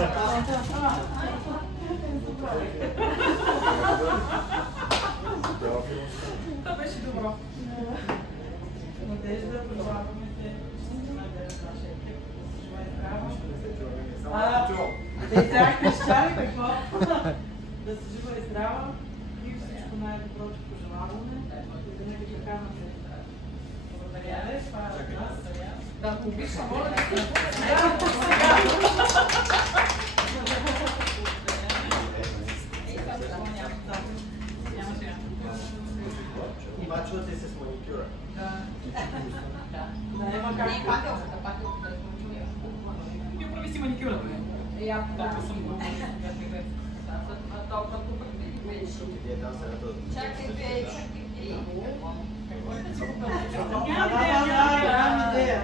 Това беше добро. Надежда, пожелаваме те. Нашия екип. Жива и здрава. Те трябва крещали, какво? Да си жива и здрава и всичко най-добро, че пожелаваме. И да не ви така на се. Благодаря ви. Това е от нас. Да, ако обича, моля да се Мачвате се с маникюра. Да, ема как? Не, пакълката. Ти прави си маникюра, бе. Я да съм го. толкова тук вече. Чакай вече. Нямам идея.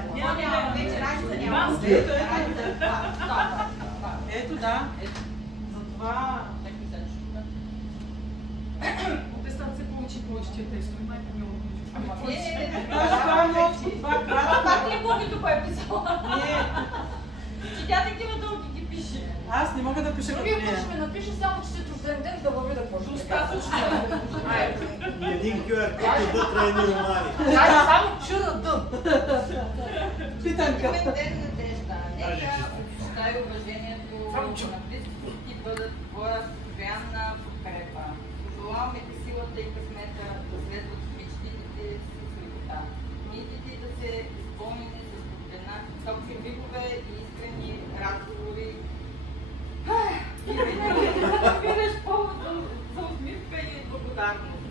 Вече раница няма. Ето да. Затова протестът се получи повече тестове. Най-помило Пак ли Богито го е писала? Че тя такива дълги ги пише. Аз не мога да пиша като Другия нея. път ще ме напише само, че си рожден ден да във вида какво. Достатъчно. Един QR код да трайни романи. Само чуда дън. Питанка. Ден надежда. Нека почитай уважението на близките ти бъдат твоя постоянна подкрепа. Пожелаваме ти силата и късмета да следват мечтите ти с лекота. Мислите ти да се изпълнени с топли викове и искрени разговори. И винаги да намираш повод за усмивка и благодарност.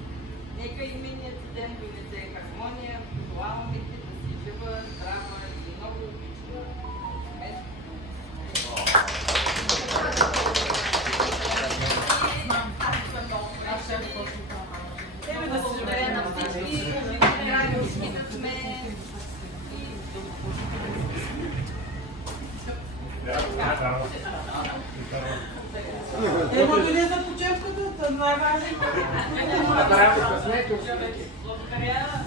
Нека именният ти ден донесе хармония. Пожелаваме ти да си жива, здрава и много обичана. Благодаря на всички, радостни да сме. Ема дойде за почивката, най-важно. Благодаря.